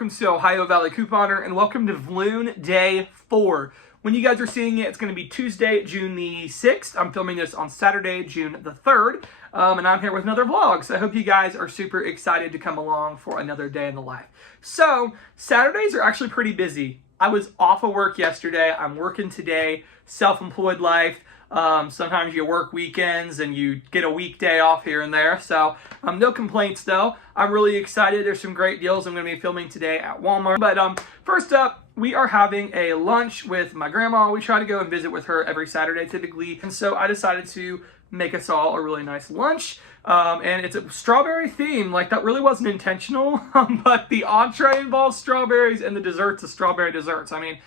welcome to Ohio Valley Couponer, and welcome to Vlune Day 4. When you guys are seeing it, it's going to be Tuesday, June the 6th. I'm filming this on Saturday, June the 3rd, and I'm here with another vlog. So I hope you guys are super excited to come along for another day in the life. So Saturdays are actually pretty busy. I was off of work yesterday. I'm working today, self-employed life. Sometimes you work weekends and you get a weekday off here and there. So no complaints though. I'm really excited. There's some great deals I'm going to be filming today at Walmart. But first up, we are having a lunch with my grandma. We try to go and visit with her every Saturday typically. And so I decided to make us all a really nice lunch. And it's a strawberry theme. Like, that really wasn't intentional, but the entree involves strawberries and the dessert's a strawberry desserts. I mean,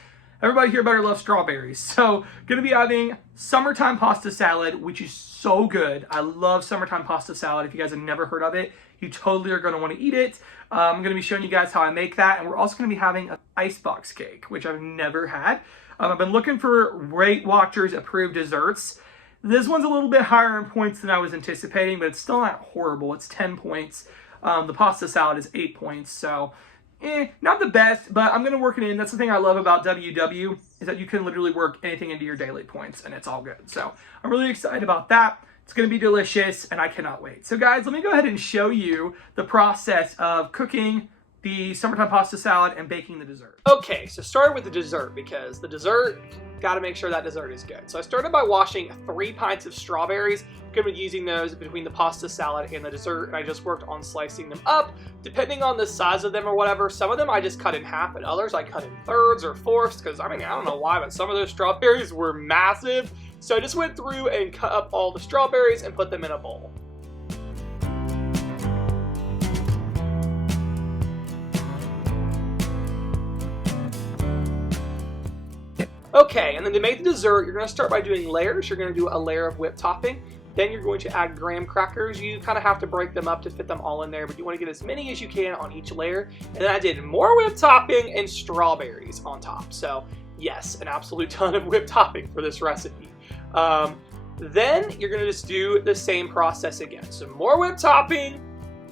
everybody here better love strawberries. So, gonna be having summertime pasta salad, which is so good. I love summertime pasta salad. If you guys have never heard of it, you totally are gonna wanna eat it. I'm gonna be showing you guys how I make that, and we're also gonna be having an icebox cake, which I've never had. I've been looking for Weight Watchers approved desserts. This one's a little bit higher in points than I was anticipating, but it's still not horrible. It's 10 points. The pasta salad is 8 points, so not the best, but I'm going to work it in. That's the thing I love about WW, is that you can literally work anything into your daily points, and it's all good. So I'm really excited about that. It's going to be delicious, and I cannot wait. So guys, let me go ahead and show you the process of cooking the summertime pasta salad and baking the dessert. Okay, so starting with the dessert, because the dessert, got to make sure that dessert is good. So I started by washing 3 pints of strawberries. I'm going to be using those between the pasta salad and the dessert, and I just worked on slicing them up, depending on the size of them or whatever. Some of them I just cut in half, and others I cut in thirds or fourths, because I mean, I don't know why, but some of those strawberries were massive. So I just went through and cut up all the strawberries and put them in a bowl. Okay, and then to make the dessert, you're going to start by doing layers. You're going to do a layer of whipped topping. Then you're going to add graham crackers. You kind of have to break them up to fit them all in there, but you want to get as many as you can on each layer. And then I did more whipped topping and strawberries on top. So yes, an absolute ton of whipped topping for this recipe. Then you're going to just do the same process again. So more whipped topping,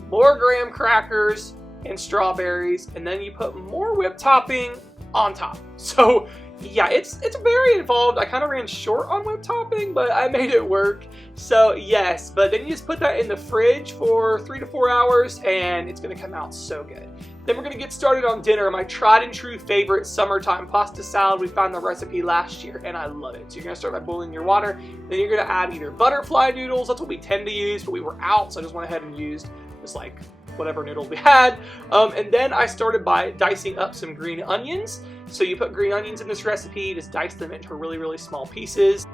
more graham crackers and strawberries, and then you put more whipped topping on top. So yeah, it's very involved. I kind of ran short on whipped topping, but I made it work. So yes, but then you just put that in the fridge for 3 to 4 hours, and it's going to come out so good. Then we're going to get started on dinner. My tried and true favorite summertime pasta salad. We found the recipe last year, and I love it. So you're going to start by boiling your water. Then you're going to add either butterfly noodles. That's what we tend to use, but we were out, so I just went ahead and used just like whatever noodles we had. And then I started by dicing up some green onions. So you put green onions in this recipe, just dice them into really, really small pieces.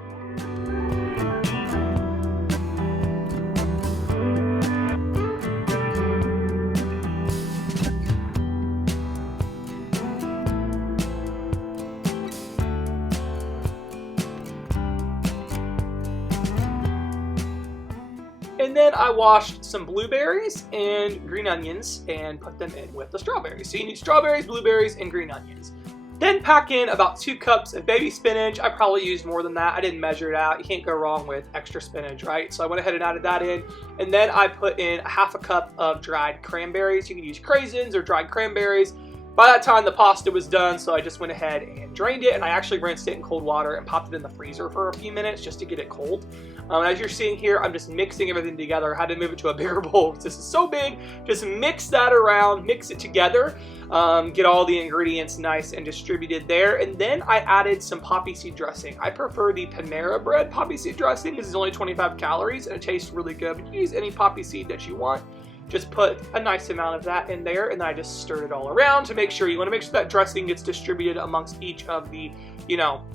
And then I washed some blueberries and green onions and put them in with the strawberries. So you need strawberries, blueberries, and green onions. Then pack in about 2 cups of baby spinach. I probably used more than that. I didn't measure it out. You can't go wrong with extra spinach, right? So I went ahead and added that in. And then I put in 1/2 cup of dried cranberries. You can use craisins or dried cranberries. By that time, the pasta was done, so I just went ahead and drained it, and I actually rinsed it in cold water and popped it in the freezer for a few minutes just to get it cold. As you're seeing here, I'm just mixing everything together. I had to move it to a bigger bowl because this is so big. Just mix that around, mix it together, get all the ingredients nice and distributed there, and then I added some poppy seed dressing. I prefer the Panera Bread poppy seed dressing. This is only 25 calories, and it tastes really good, but you use any poppy seed that you want. Just put a nice amount of that in there, and then I just stirred it all around to make sure. You want to make sure that dressing gets distributed amongst each of the,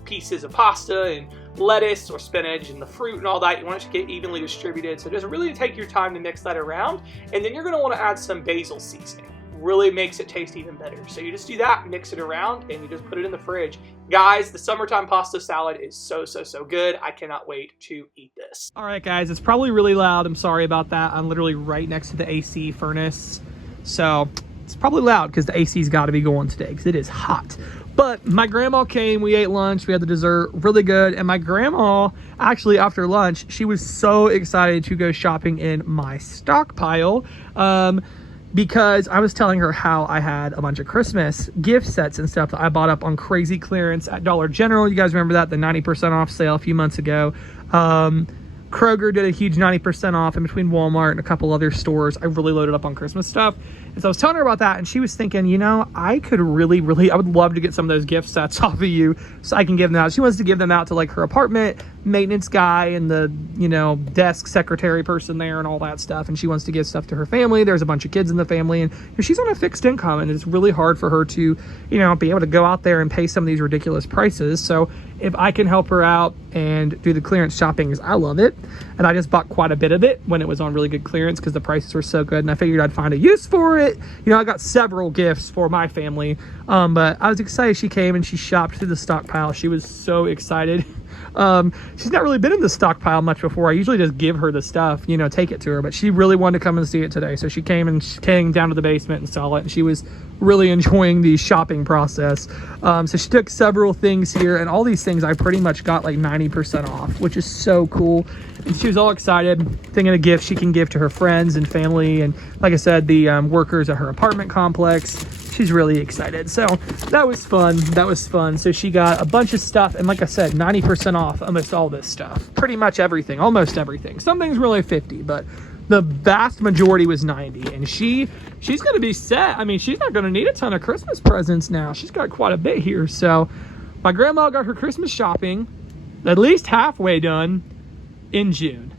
pieces of pasta and lettuce or spinach and the fruit and all that. You want it to get evenly distributed. So just really take your time to mix that around, and then you're going to want to add some basil seasoning. Really makes it taste even better. So you just do that, mix it around, and you just put it in the fridge. Guys, the summertime pasta salad is so good. I cannot wait to eat this. All right, guys, it's probably really loud. I'm sorry about that. I'm literally right next to the AC furnace. So it's probably loud because the AC's got to be going today because it is hot. But my grandma came, we ate lunch, we had the dessert, really good. And my grandma, actually after lunch, she was so excited to go shopping in my stockpile. because I was telling her how I had a bunch of Christmas gift sets and stuff that I bought up on crazy clearance at Dollar General. You guys remember that, the 90% off sale a few months ago. Kroger did a huge 90% off in between Walmart and a couple other stores. I really loaded up on Christmas stuff. And so I was telling her about that, and she was thinking, you know, I would love to get some of those gift sets off of you so I can give them out. She wants to give them out to like her apartment maintenance guy and the, you know, desk secretary person there and all that stuff. And she wants to give stuff to her family. There's a bunch of kids in the family, and she's on a fixed income, and it's really hard for her to, you know, be able to go out there and pay some of these ridiculous prices. So if I can help her out and do the clearance shopping, I love it. And I just bought quite a bit of it when it was on really good clearance because the prices were so good, and I figured I'd find a use for it. You know, I got several gifts for my family, but I was excited. She came and she shopped through the stockpile. She was so excited. She's not really been in the stockpile much before. I usually just give her the stuff, you know, take it to her, but she really wanted to come and see it today. So she came down to the basement and saw it, and she was really enjoying the shopping process. So she took several things here, and all these things I pretty much got like 90% off, which is so cool. And she was all excited, thinking of gifts she can give to her friends and family, and like I said, the workers at her apartment complex. She's really excited. So that was fun. So she got a bunch of stuff, and like I said, 90% off almost all this stuff. Pretty much everything, almost everything. Some things were only 50, but the vast majority was 90. And she's gonna be set. I mean, she's not gonna need a ton of Christmas presents now. She's got quite a bit here. So my grandma got her Christmas shopping at least halfway done in June,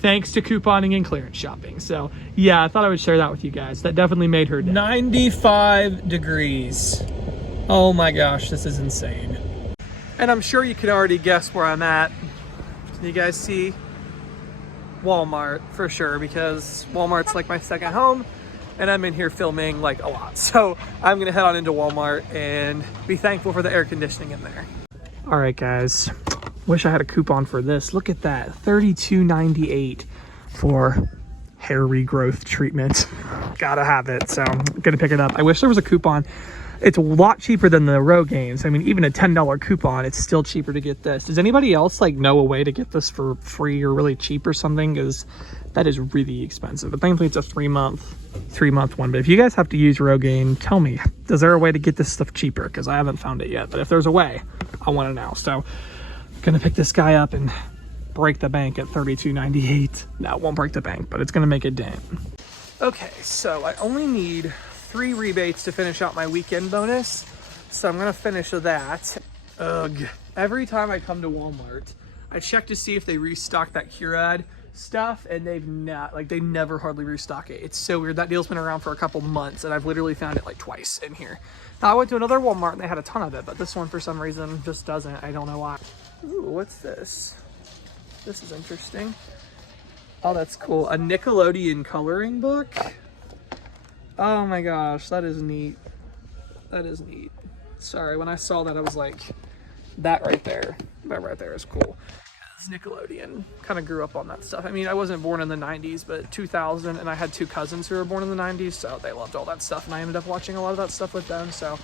thanks to couponing and clearance shopping. So yeah, I thought I would share that with you guys. That definitely made her day. 95 degrees. Oh my gosh, this is insane. And I'm sure you can already guess where I'm at. You guys see Walmart for sure, because Walmart's like my second home, and I'm in here filming like a lot. So I'm gonna head on into Walmart and be thankful for the air conditioning in there. All right, guys. Wish I had a coupon for this. Look at that, $32.98 for hair regrowth treatment. Gotta have it, so I'm gonna pick it up. I wish there was a coupon. It's a lot cheaper than the Rogaines. I mean, even a $10 coupon, it's still cheaper to get this. Does anybody else like know a way to get this for free or really cheap or something? Because that is really expensive. But thankfully it's a three month one. But if you guys have to use Rogaine, tell me, is there a way to get this stuff cheaper? Because I haven't found it yet. But if there's a way, I want to know. So gonna pick this guy up and break the bank at $32.98. No, it won't break the bank, but it's gonna make a dent. Okay, so I only need 3 rebates to finish out my weekend bonus, so I'm gonna finish that. Ugh. Every time I come to Walmart, I check to see if they restock that Curad stuff, and they've not. Like, they never hardly restock it. It's so weird. That deal's been around for a couple months, and I've literally found it like twice in here. Now, I went to another Walmart and they had a ton of it, but this one for some reason just doesn't. I don't know why. Ooh, what's this? This is interesting. Oh, that's cool. A Nickelodeon coloring book. Oh my gosh, that is neat. That is neat. Sorry, when I saw that, I was like, that right there is cool. It's Nickelodeon. Kind of grew up on that stuff. I mean, I wasn't born in the 90s, but 2000, and I had 2 cousins who were born in the 90s, so they loved all that stuff, and I ended up watching a lot of that stuff with them, so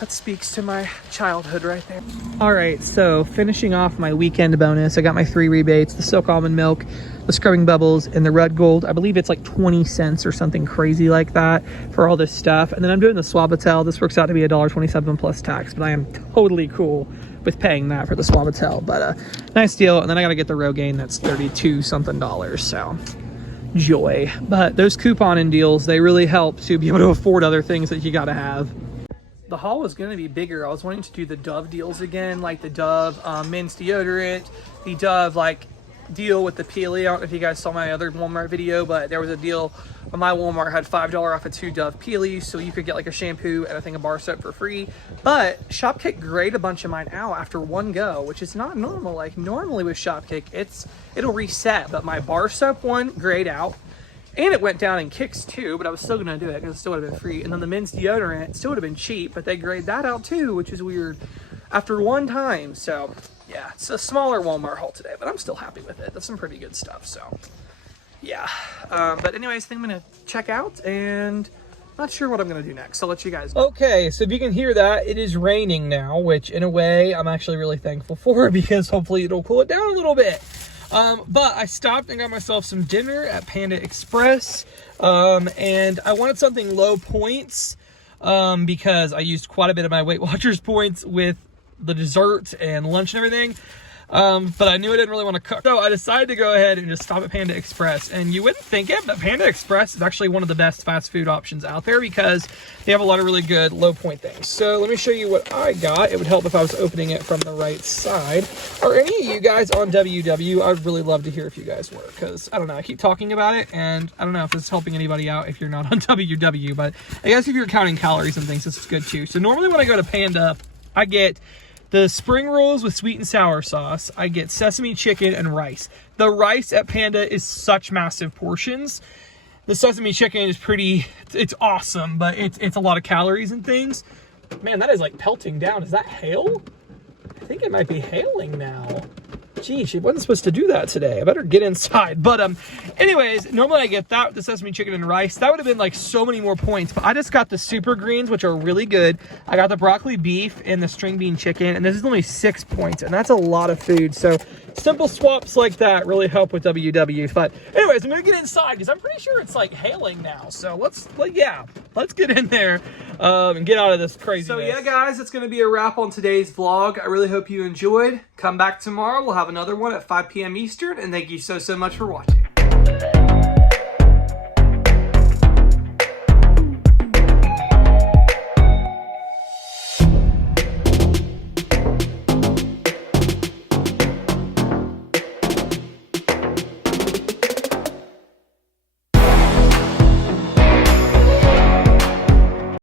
that speaks to my childhood right there. All right, so finishing off my weekend bonus, I got my 3 rebates, the Silk Almond Milk, the Scrubbing Bubbles, and the Red Gold. I believe it's like 20 cents or something crazy like that for all this stuff. And then I'm doing the Suavitel. This works out to be $1.27 plus tax, but I am totally cool with paying that for the Suavitel. But nice deal. And then I got to get the Rogaine. That's $32 something, so joy. But those couponing deals, they really help to be able to afford other things that you got to have. The haul was going to be bigger. I was wanting to do the Dove deals again, like the Dove men's deodorant, the Dove like deal with the peely. I don't know if you guys saw my other Walmart video, but there was a deal on my Walmart, had $5 off of 2 Dove peelies, so you could get like a shampoo and I think a bar soap for free. But Shopkick grayed a bunch of mine out after one go, which is not normal. Like normally with Shopkick, it'll reset, but my bar soap one grayed out. And it went down in kicks too, but I was still gonna do it because it still would have been free. And then the men's deodorant still would have been cheap, but they grayed that out too, which is weird after one time. So yeah, it's a smaller Walmart haul today, but I'm still happy with it. That's some pretty good stuff, so yeah. But anyways, I think I'm gonna check out and not sure what I'm gonna do next. I'll let you guys know. Okay, so if you can hear that, it is raining now, which in a way I'm actually really thankful for because hopefully it'll cool it down a little bit. But I stopped and got myself some dinner at Panda Express. And I wanted something low points because I used quite a bit of my Weight Watchers points with the dessert and lunch and everything. But I knew I didn't really want to cook. So I decided to go ahead and just stop at Panda Express. And you wouldn't think it, but Panda Express is actually one of the best fast food options out there because they have a lot of really good low point things. So let me show you what I got. It would help if I was opening it from the right side. Are any of you guys on WW? I'd really love to hear if you guys were, because I don't know, I keep talking about it and I don't know if this is helping anybody out if you're not on WW, but I guess if you're counting calories and things, this is good too. So normally when I go to Panda, I get the spring rolls with sweet and sour sauce. I get sesame chicken and rice. The rice at Panda is such massive portions. The sesame chicken is it's awesome, but it's a lot of calories and things. Man, that is like pelting down. Is that hail? I think it might be hailing now. Geez, she wasn't supposed to do that today. I better get inside. But anyways, normally I get that, the sesame chicken and rice. That would have been like so many more points. But I just got the super greens, which are really good. I got the broccoli beef and the string bean chicken, and this is only 6 points, and that's a lot of food. So simple swaps like that really help with WW. But anyways, I'm gonna get inside because I'm pretty sure it's like hailing now. So let's get in there and get out of this craziness. So yeah, guys, it's gonna be a wrap on today's vlog. I really hope you enjoyed. Come back tomorrow. We'll have another one at 5 p.m. Eastern, and thank you so much for watching.